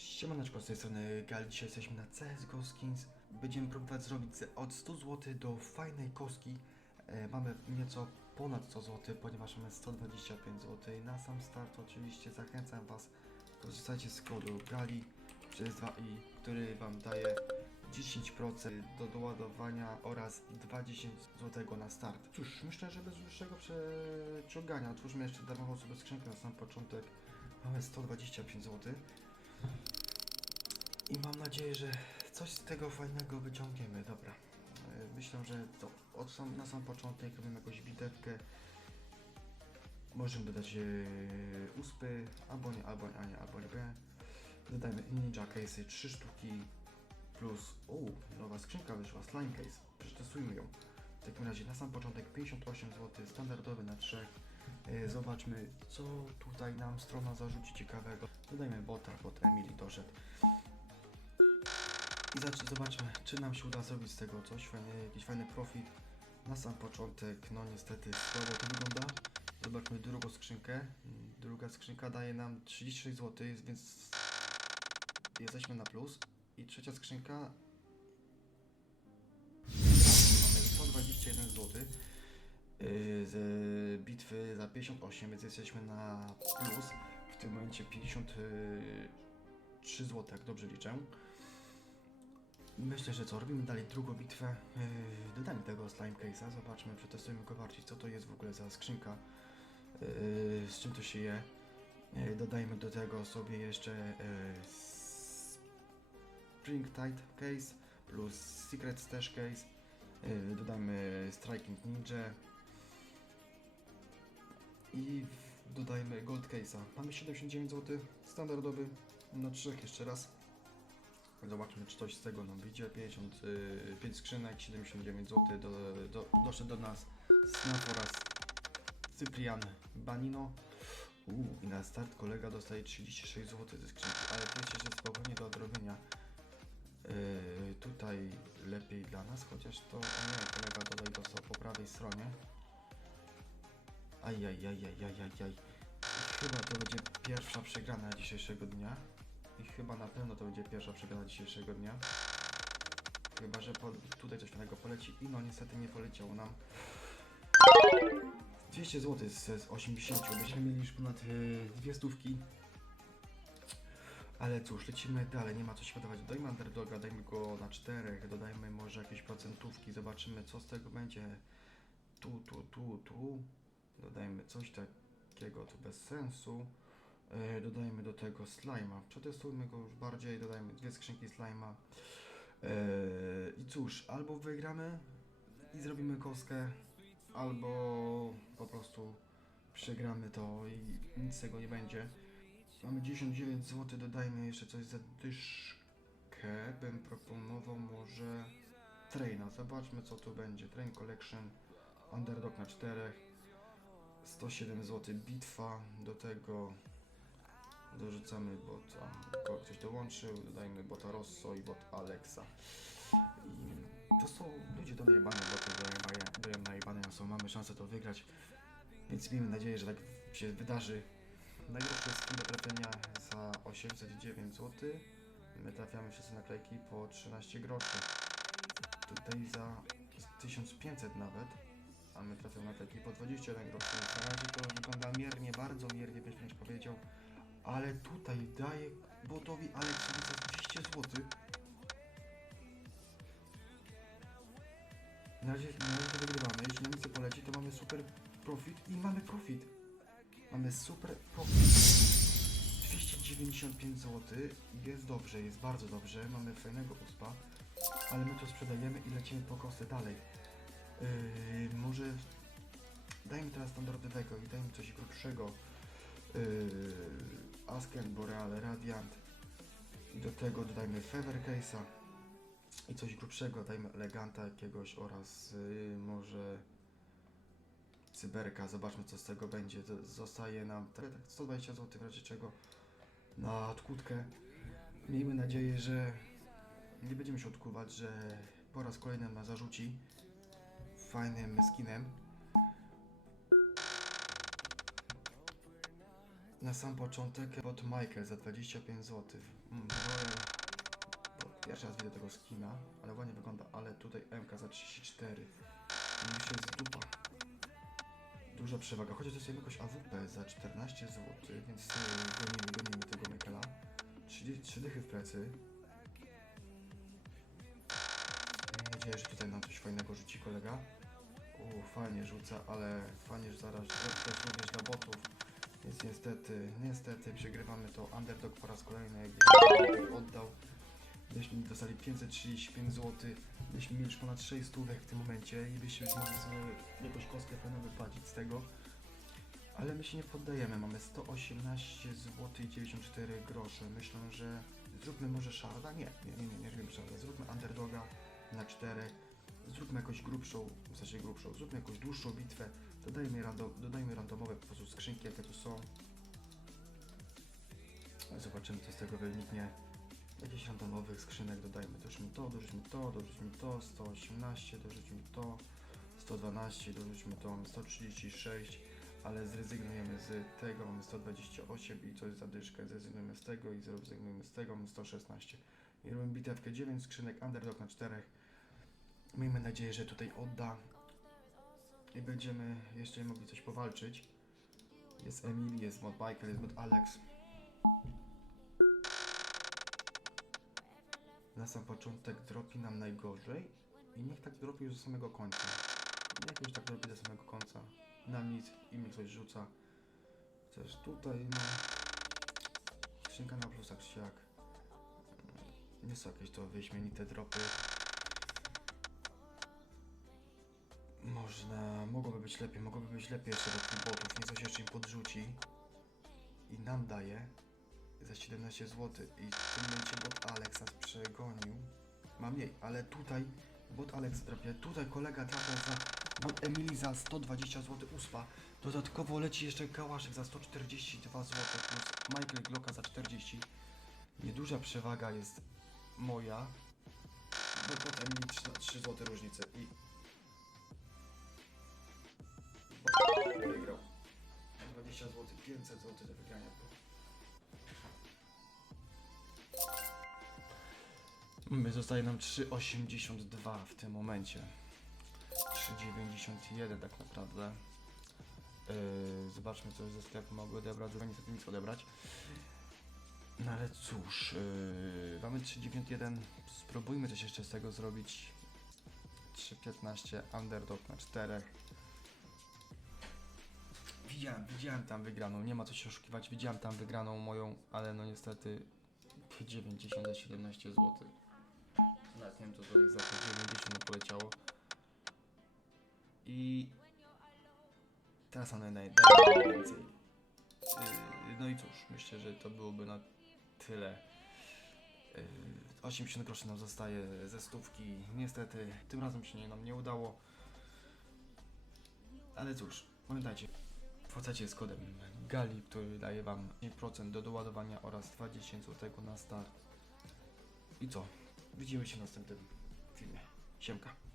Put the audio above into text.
Siemaneczko, z tej strony Gal, dzisiaj jesteśmy na CSGO Skins. Będziemy próbować zrobić od 100 zł do fajnej kostki. E, mamy nieco ponad 100 zł, ponieważ mamy 125 zł. Na sam start oczywiście zachęcam Was, korzystajcie z kodu GALI przez 2i, który Wam daje 10% do doładowania oraz 20 zł na start. Cóż, myślę, że bez dłuższego przeciągania otwórzmy jeszcze darmową sobie skrzynkę na sam początek. Mamy 125 zł. I mam nadzieję, że coś z tego fajnego wyciągniemy. Dobra. E, Myślę, że to od sam, na sam początek robimy jakąś bitewkę. Możemy dodać e, uspy, albo nie, albo nie, albo nie. Dodajmy ninja case'y, 3 sztuki plus. O, nowa skrzynka wyszła, slime case. Przetestujmy ją. W takim razie na sam początek 58 zł, standardowy na 3. E, Zobaczmy, co tutaj nam strona zarzuci ciekawego. Dodajmy bota, bot Emily doszedł. I zobaczmy, czy nam się uda zrobić z tego coś, fajnie, jakiś fajny profit. Na sam początek, no niestety słabo to wygląda. Zobaczmy drugą skrzynkę. Druga skrzynka daje nam 36 zł, więc jesteśmy na plus. I trzecia skrzynka mamy 121 zł yy, z bitwy za 58, więc jesteśmy na plus. W tym momencie 53 zł, jak dobrze liczę. Myślę, że co, robimy dalej drugą bitwę. Yy, dodamy tego slime case'a, zobaczmy, przetestujmy go bardziej, co to jest w ogóle za skrzynka, yy, z czym to się je. Yy, dodajmy do tego sobie jeszcze yy, Spring Tide case plus Secret Stash case. Yy, dodajmy Striking Ninja i dodajmy Gold case'a. Mamy 79 zł, standardowy, na trzech jeszcze raz. Zobaczmy, czy coś z tego nam wyjdzie. 55 skrzynek, 79 zł. Do, do, doszedł do nas Snap oraz Cyprian Banino. Uuu, i na start kolega dostaje 36 zł ze skrzynki, ale wiecie, że spokojnie do odrobienia. Yy, tutaj lepiej dla nas, chociaż to, nie, kolega tutaj dostał po prawej stronie. Ajajajajajajaj. Chyba to będzie pierwsza przegrana dzisiejszego dnia. I chyba na pewno to będzie pierwsza przegrana dzisiejszego dnia. Chyba, że tutaj coś fajnego poleci. I no niestety nie poleciało nam. 200 zł z, z 80. Byśmy mieli już ponad yy, dwie stówki. Ale cóż, lecimy dalej, nie ma co się podawać. Dajmy underdoga, dajmy go na czterech, dodajmy może jakieś procentówki, zobaczymy co z tego będzie. Tu, tu, tu, tu. Dodajmy coś takiego, to bez sensu. E, dodajmy do tego slima. Przetestujmy go już bardziej, dodajmy dwie skrzynki slima. E, I cóż, albo wygramy i zrobimy kostkę, albo po prostu przegramy to i nic z tego nie będzie. Mamy 99 zł, dodajmy jeszcze coś za dyszkę. Bym proponował może traina. Zobaczmy co tu będzie. Train Collection, Underdog na czterech. 107 zł bitwa, do tego dorzucamy bota, ktoś dołączył, dodajmy bota Rosso i bot Alexa. I to są ludzie do najebane boty, do najebane są, mamy szansę to wygrać, więc miejmy nadzieję, że tak się wydarzy. Najlepsze skin do trafienia za 809 zł, my trafiamy wszyscy naklejki po 13 groszy, tutaj za 1500 nawet. A my trafiamy na taki po 21 groszy. Na razie to wygląda miernie, bardzo miernie byś wręcz powiedział, ale tutaj daje botowi Aleksowi za 200 zł. Na razie, na razie to wygrywamy, jeśli nam nic nie poleci, to mamy super profit i mamy profit. Mamy super profit. 295 zł, jest dobrze, jest bardzo dobrze, mamy fajnego uspa, ale my to sprzedajemy i lecimy po kostę dalej. Yy, może dajmy teraz standardowego i dajmy coś grubszego. Yy, Asken, Boreal, Radiant. I do tego dodajmy Feather. I coś grubszego, dajmy Eleganta jakiegoś oraz yy, może Cyberka. Zobaczmy co z tego będzie. Zostaje nam tak 120 zł w razie czego na odkutkę. Miejmy nadzieję, że nie będziemy się odkuwać, że po raz kolejny nas zarzuci fajnym skinem. Na sam początek bot Michael za 25 zł. Mm, Pierwszy raz widzę tego skina, ale ładnie wygląda, ale tutaj MK za 34. No Już jest dupa. Duża przewaga, chociaż dostajemy jakoś AWP za 14 zł, więc yy, gonimy, gonimy tego Michaela. 3, 3 dychy w plecy. Mam nadzieję, że tutaj nam coś fajnego rzuci kolega. U, fajnie rzuca, ale fajnie, że zaraz również dla botów. Więc niestety, niestety przegrywamy to underdog po raz kolejny, jakby oddał. Byśmy dostali 535 zł, byśmy mieli już ponad 6 stówek w tym momencie i byśmy mogli sobie jakąś kostkę fajną wypłacić z tego. Ale my się nie poddajemy, mamy 118 zł i 94 grosze. Myślę, że zróbmy może szarda? Nie, nie, nie, nie, nie robimy szarda. Zróbmy underdoga na 4. Zróbmy jakąś grubszą, w sensie grubszą, zróbmy jakąś dłuższą bitwę. Dodajmy, random, dodajmy randomowe po prostu skrzynki, jakie tu są. Zobaczymy, co z tego wyniknie. Jakichś randomowych skrzynek dodajmy. Dorzućmy to, dorzućmy to, dorzućmy to, 118, dorzućmy to, 112, dorzućmy to, mamy 136, ale zrezygnujemy z tego, mamy 128 i to jest zadyszkę. Zrezygnujemy z tego i zrezygnujemy z tego, mamy 116. I robimy bitewkę 9 skrzynek, underdog na 4. Miejmy nadzieję, że tutaj odda i będziemy jeszcze mogli coś powalczyć. Jest Emil, jest Mod Michael, jest Mod Alex. Na sam początek dropi nam najgorzej i niech tak dropi już do samego końca. Niech już tak dropi do samego końca. Nam nic i mi coś rzuca. Też tutaj no... Skrzynka na plusach jak. Nie są jakieś to wyśmienite dropy. Można, mogłoby być lepiej, mogłoby być lepiej jeszcze do tych botów, nie coś jeszcze im podrzuci i nam daje za 17 zł i w tym momencie bot Alex nas przegonił. Ma mniej, ale tutaj bot Alex trafia, tutaj kolega trafia za bot Emily za 120 zł uspa. Dodatkowo leci jeszcze Kałaszek za 142 zł plus Michael Glocka za 40. Nieduża przewaga jest moja, bo bot Emily 3, 3 zł różnicy i wygrał. 20 zł, 500 zł do wygrania. My zostaje nam 3,82 w tym momencie. 3,91 tak naprawdę. Yy, zobaczmy co ze sklepu mogły odebrać, żeby niestety nic odebrać. No ale cóż, yy, mamy 3,91. Spróbujmy coś jeszcze z tego zrobić. 3,15 underdog na 4. Widziałem, widziałem tam wygraną, nie ma co się oszukiwać, widziałem tam wygraną moją, ale no niestety 90 za 17 zł. Nawet nie wiem co to jest za to 90 poleciało. I teraz mamy naj- najwięcej. Yy, No i cóż, myślę, że to byłoby na tyle. Yy, 80 groszy nam zostaje ze stówki. Niestety tym razem się nam nie udało. Ale cóż, pamiętajcie, Płacacie z kodem GALI, który daje Wam 5% do doładowania oraz 20 zł na start. I co? Widzimy się w następnym filmie. Siemka.